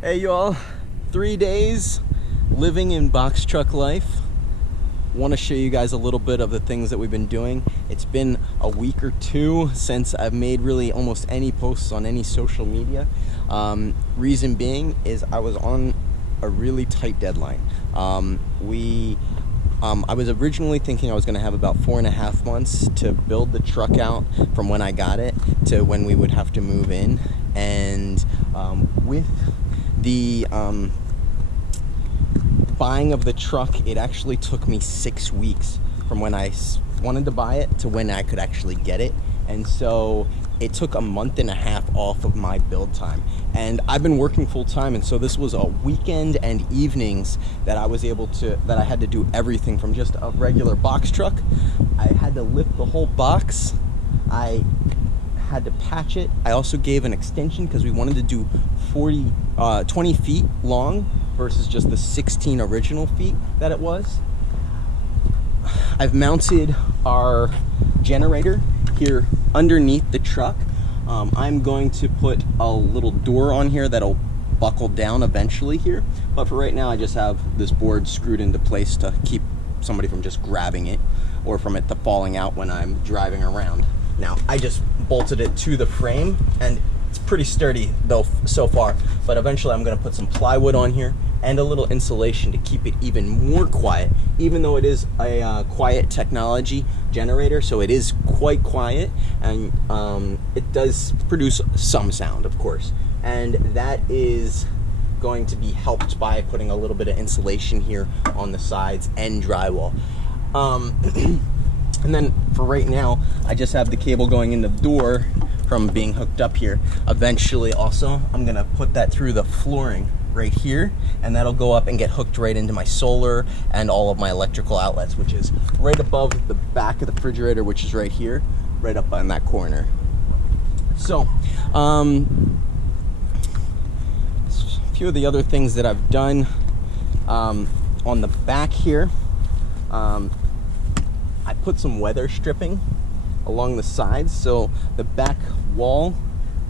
Hey y'all, 3 days living in box truck life. Want to show you guys a little bit of the things that we've been doing. It's been a week or two since I've made really almost any posts on any social media. Reason being is I was on a really tight deadline. I was originally thinking I was going to have about 4.5 months to build the truck out from when I got it to when we would have to move in. And with the buying of the truck, it actually took me 6 weeks from when I wanted to buy it to when I could actually get it. And so it took a month and a half off of my build time. And I've been working full time, and so this was a weekend and evenings that I had to do everything from just a regular box truck. I had to lift the whole box. I had to patch it. I also gave an extension because we wanted to do 20 feet long versus just the 16 original feet that it was. I've mounted our generator here underneath the truck. I'm going to put a little door on here that'll buckle down eventually here, but for right now I just have this board screwed into place to keep somebody from just grabbing it or from it falling out when I'm driving around. Now, I just bolted it to the frame, and it's pretty sturdy though so far, but eventually I'm gonna put some plywood on here and a little insulation to keep it even more quiet, even though it is a quiet technology generator, so it is quite quiet, and it does produce some sound, of course, and that is going to be helped by putting a little bit of insulation here on the sides and drywall. And then for right now, I just have the cable going in the door from being hooked up here. Eventually also, I'm gonna put that through the flooring right here, and that'll go up and get hooked right into my solar and all of my electrical outlets, which is right above the back of the refrigerator, which is right here, right up in that corner. So, a few of the other things that I've done on the back here. I put some weather stripping along the sides, so the back wall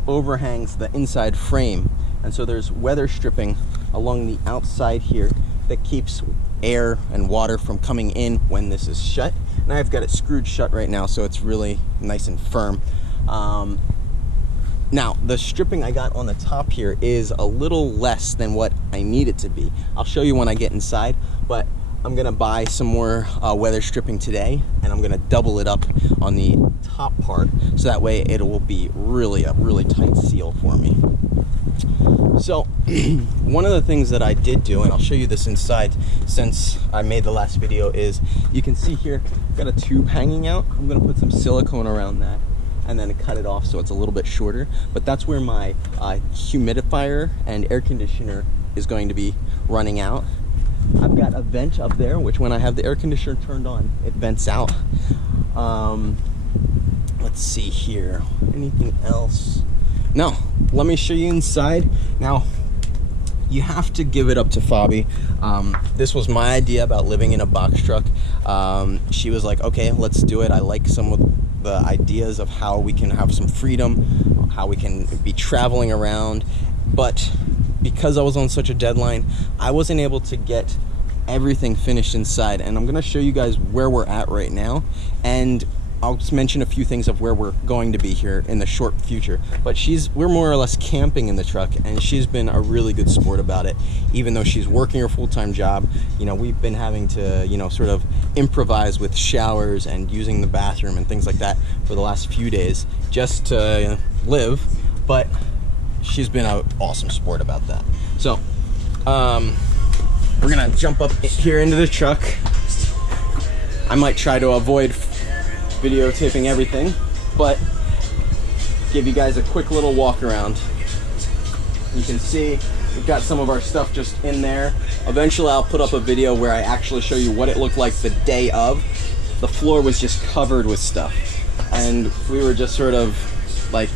overhangs the inside frame, and so there's weather stripping along the outside here that keeps air and water from coming in when this is shut. And I've got it screwed shut right now, so it's really nice and firm. Now, the stripping I got on the top here is a little less than what I need it to be. I'll show you when I get inside, but I'm gonna buy some more weather stripping today, and I'm gonna double it up on the top part, so that way it will be a really tight seal for me. So one of the things that I did do, and I'll show you this inside since I made the last video, is you can see here I've got a tube hanging out. I'm gonna put some silicone around that and then cut it off so it's a little bit shorter, but that's where my humidifier and air conditioner is going to be running out. I've got a vent up there, which when I have the air conditioner turned on, it vents out. Let's see here. Anything else? No. Let me show you inside. Now, you have to give it up to Fabi. This was my idea about living in a box truck. She was like, okay, let's do it. I like some of the ideas of how we can have some freedom, how we can be traveling around, but because I was on such a deadline, I wasn't able to get everything finished inside, and I'm gonna show you guys where we're at right now, and I'll just mention a few things of where we're going to be here in the short future. But we're more or less camping in the truck, and she's been a really good sport about it. Even though she's working her full-time job, you know, we've been having to, you know, sort of improvise with showers and using the bathroom and things like that for the last few days just to live, but she's been an awesome sport about that. So, we're gonna jump up here into the truck. I might try to avoid videotaping everything, but give you guys a quick little walk around. You can see we've got some of our stuff just in there. Eventually I'll put up a video where I actually show you what it looked like the day of. The floor was just covered with stuff, and we were just sort of like,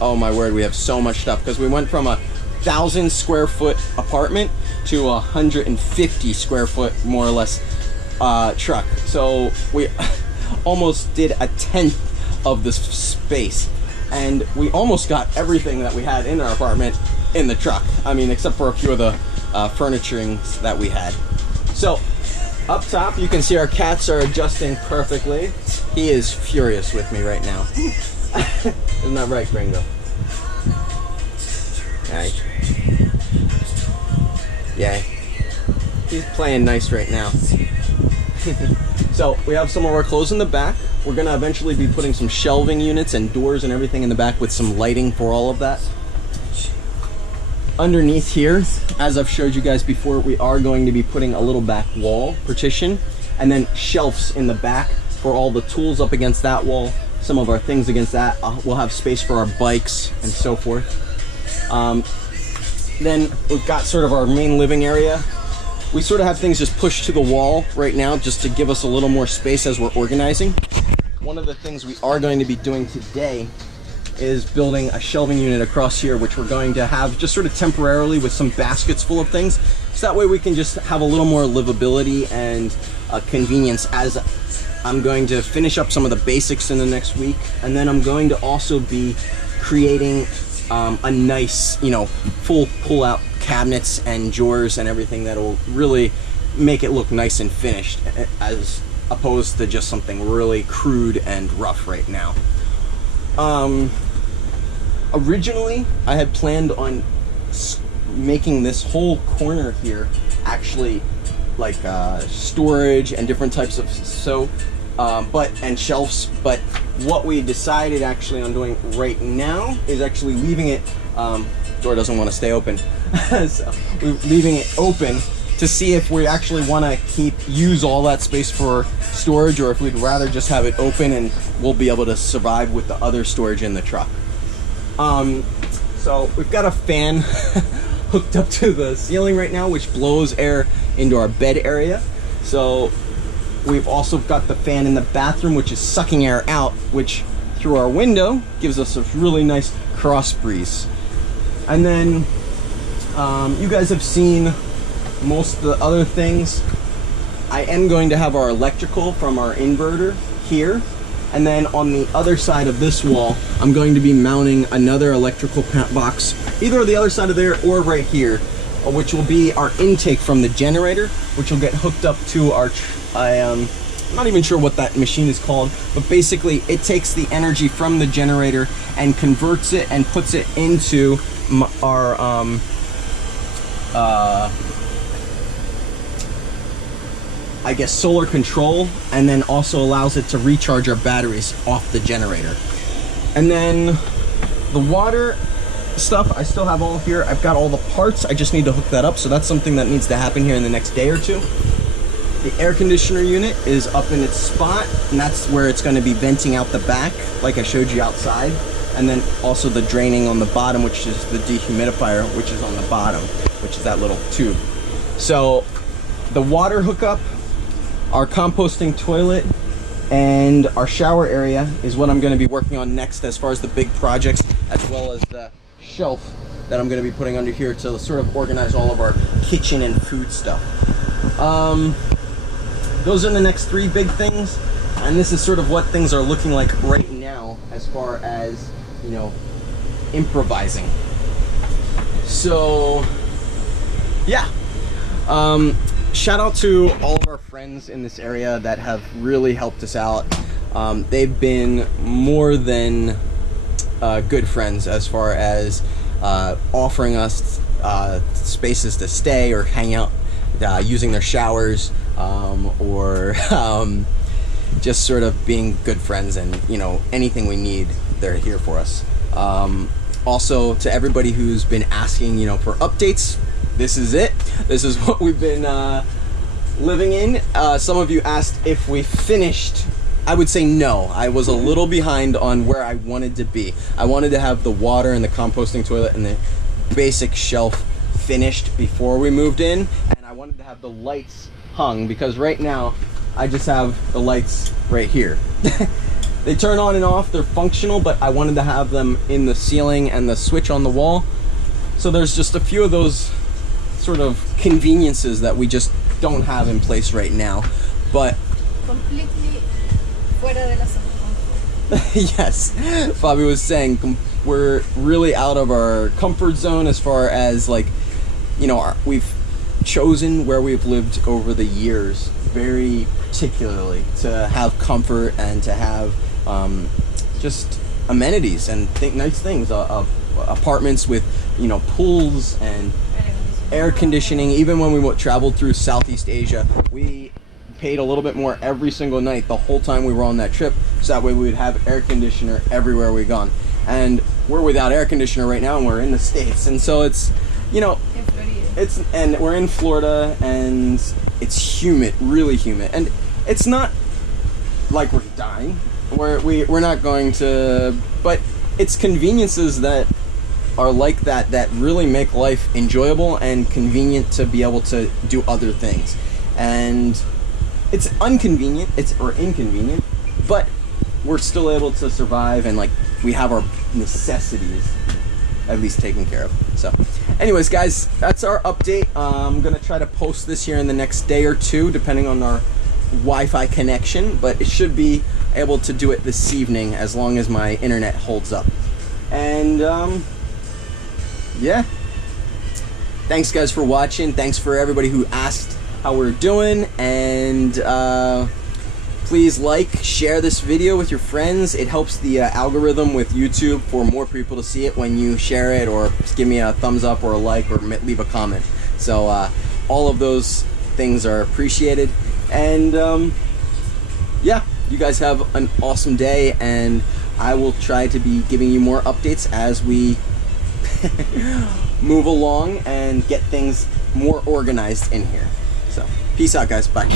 oh my word, we have so much stuff, because we went from 1,000 square foot apartment to 150 square foot, more or less, truck. So we almost did 1/10 of this space, and we almost got everything that we had in our apartment in the truck. I mean, except for a few of the furnishings that we had. So up top, you can see our cats are adjusting perfectly. He is furious with me right now. Isn't that right, Gringo? Yay. Yay. He's playing nice right now. So we have some of our clothes in the back. We're gonna eventually be putting some shelving units and doors and everything in the back with some lighting for all of that. Underneath here, as I've showed you guys before, we are going to be putting a little back wall partition and then shelves in the back for all the tools up against that wall, some of our things against that. We'll have space for our bikes and so forth. Then we've got sort of our main living area. We sort of have things just pushed to the wall right now just to give us a little more space as we're organizing. One of the things we are going to be doing today is building a shelving unit across here, which we're going to have just sort of temporarily with some baskets full of things. So that way we can just have a little more livability and convenience as I'm going to finish up some of the basics in the next week. And then I'm going to also be creating a nice, you know, full pull-out cabinets and drawers and everything that will really make it look nice and finished, as opposed to just something really crude and rough right now. Originally, I had planned on making this whole corner here actually like storage and different types of and shelves, but what we decided actually on doing right now is actually leaving it, door doesn't want to stay open, so we're leaving it open to see if we actually want to use all that space for storage, or if we'd rather just have it open and we'll be able to survive with the other storage in the truck. So we've got a fan hooked up to the ceiling right now, which blows air into our bed area. So we've also got the fan in the bathroom, which is sucking air out, which through our window gives us a really nice cross breeze. And then you guys have seen most of the other things. I am going to have our electrical from our inverter here, and then on the other side of this wall I'm going to be mounting another electrical box, either on the other side of there or right here, which will be our intake from the generator, which will get hooked up to our I'm not even sure what that machine is called, but basically it takes the energy from the generator and converts it and puts it into our I guess solar control, and then also allows it to recharge our batteries off the generator. And then the water stuff I still have all here. I've got all the parts, I just need to hook that up, so that's something that needs to happen here in the next day or two. The air conditioner unit is up in its spot, and that's where it's going to be venting out the back like I showed you outside. And then also the draining on the bottom, which is the dehumidifier, which is on the bottom, which is that little tube. So the water hookup, our composting toilet, and our shower area is what I'm going to be working on next as far as the big projects, as well as the shelf that I'm going to be putting under here to sort of organize all of our kitchen and food stuff. Those are the next three big things, and this is sort of what things are looking like right now as far as, you know, improvising. So yeah, shout out to all of our friends in this area that have really helped us out. They've been more than good friends as far as offering us spaces to stay or hang out, using their showers, or just sort of being good friends, and, you know, anything we need, they're here for us. Also, to everybody who's been asking, you know, for updates, this is it. This is what we've been living in. Some of you asked if we finished. I would say no. I was a little behind on where I wanted to be. I wanted to have the water and the composting toilet and the basic shelf finished before we moved in, and I wanted to have the lights hung, because right now I just have the lights right here. They turn on and off, they're functional, but I wanted to have them in the ceiling and the switch on the wall. So there's just a few of those sort of conveniences that we just don't have in place right now. But completely fuera de la zona. yes, Fabi was saying we're really out of our comfort zone as far as like, you know, we've chosen where we've lived over the years very particularly to have comfort and to have just amenities and nice things, apartments with, you know, pools and air conditioning. Even when we traveled through Southeast Asia, we paid a little bit more every single night the whole time we were on that trip, so that way we would have air conditioner everywhere we gone. And we're without air conditioner right now, and we're in the States, and so it's, you know, and we're in Florida, and it's humid, really humid, and it's not like we're dying. We're not going to, but it's conveniences that are like that really make life enjoyable and convenient to be able to do other things. And it's inconvenient, but we're still able to survive, and like we have our necessities at least taken care of. So anyways, guys, that's our update. I'm gonna try to post this here in the next day or two, depending on our Wi-Fi connection, but it should be able to do it this evening as long as my internet holds up. And yeah, thanks guys for watching. Thanks for everybody who asked how we're doing, and please like, share this video with your friends. It helps the algorithm with YouTube for more people to see it when you share it, or just give me a thumbs up or a like, or leave a comment. So all of those things are appreciated. And yeah, you guys have an awesome day, and I will try to be giving you more updates as we move along and get things more organized in here. So peace out, guys. Bye.